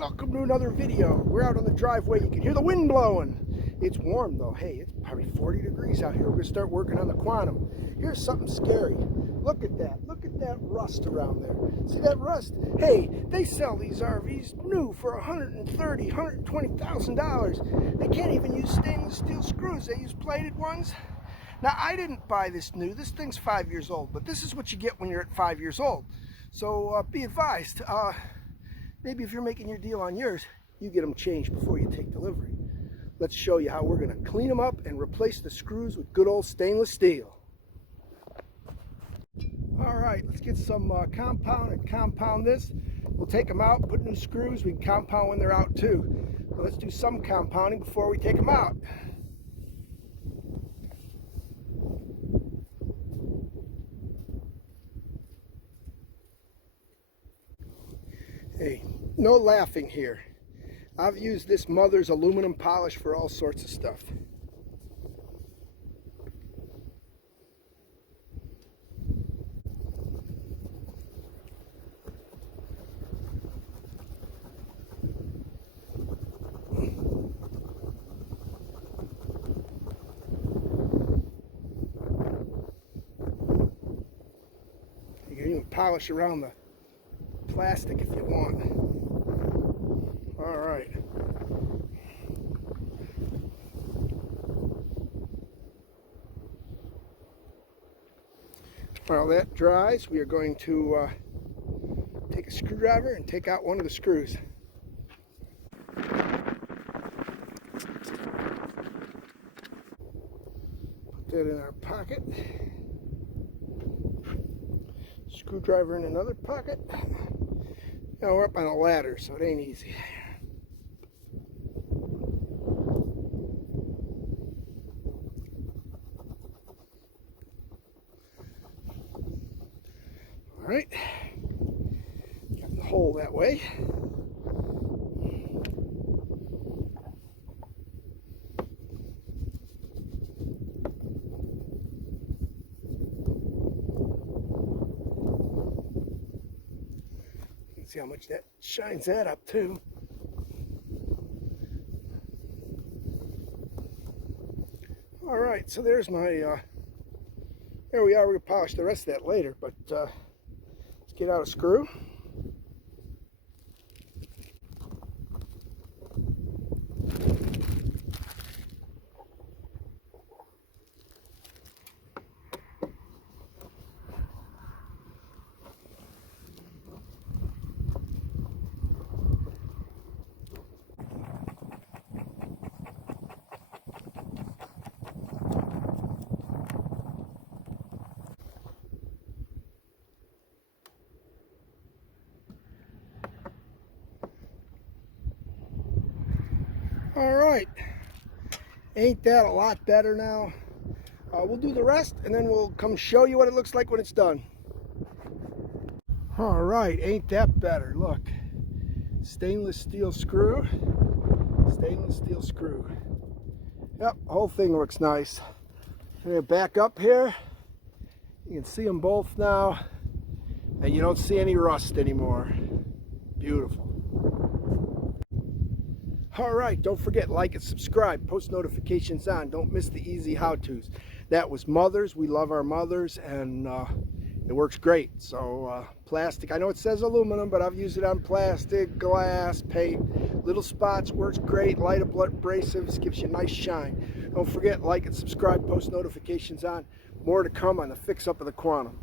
welcome to another video. We're out on the driveway. You can hear the wind blowing. It's warm though. Hey, it's probably 40 degrees out here. We're gonna start working on the quantum. Here's something scary. Look at that. Look at that rust around there. See that rust? Hey, they sell these RVs new for $130,000, $120,000. They can't even use stainless steel screws. They use plated ones. Now, I didn't buy this new. This thing's 5 years old, but this is what you get when you're at 5 years old. So be advised. Maybe if you're making your deal on yours, you get them changed before you take delivery. Let's show you how we're going to clean them up and replace the screws with good old stainless steel. All right, let's get some compound and compound this. We'll take them out, put new screws. We can compound when they're out too. But let's do some compounding before we take them out. Hey, no laughing here. I've used this mother's aluminum polish for all sorts of stuff. You can even polish around the plastic if you want. All right. While that dries, we are going to take a screwdriver and take out one of the screws. Put that in our pocket. Screwdriver in another pocket. Now we're up on a ladder, so it ain't easy. All right, got the hole that way. See how much that shines that up too. All right, so there's my, there we are. We're gonna polish the rest of that later, but let's get out a screw. All right, ain't that a lot better now? We'll do the rest and then we'll come show you what it looks like when it's done. All right, ain't that better? Look, stainless steel screw, stainless steel screw. Yep, the whole thing looks nice. I'm gonna back up here. You can see them both now, and you don't see any rust anymore. Beautiful. All right, don't forget, like and subscribe, post notifications on. Don't miss the easy how-tos. That was Mother's. We love our Mothers, and it works great. So plastic, I know it says aluminum, but I've used it on plastic, glass, paint, little spots, works great. Light up abrasives, gives you a nice shine. Don't forget, like and subscribe, post notifications on. More to come on the fix up of the Quantum.